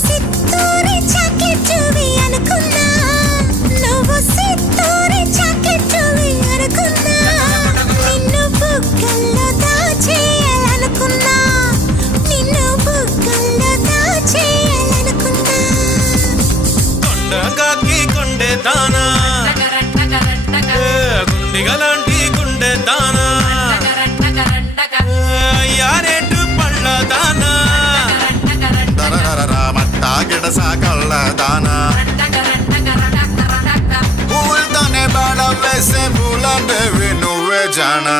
సిత్తూరి చాకెట్టువి అనుకున్నా, నువ్వు సిత్తూరి చాకెట్టువి అనుకున్నా, నిన్ను బుగ్గల్లో దాచేయాలనుకున్నా, నిన్ను బుగ్గల్లో దాచేయాలనుకున్నా. కొండగాకి కొండే దానా, గుండిగలాంటి గుండె దానా, యారేటు పళ్ళ దానా, మట్టా గిడస కళ్ళ దానా, పూలతోనే బాడ వేసే పూలందేవి నువ్వే జానా.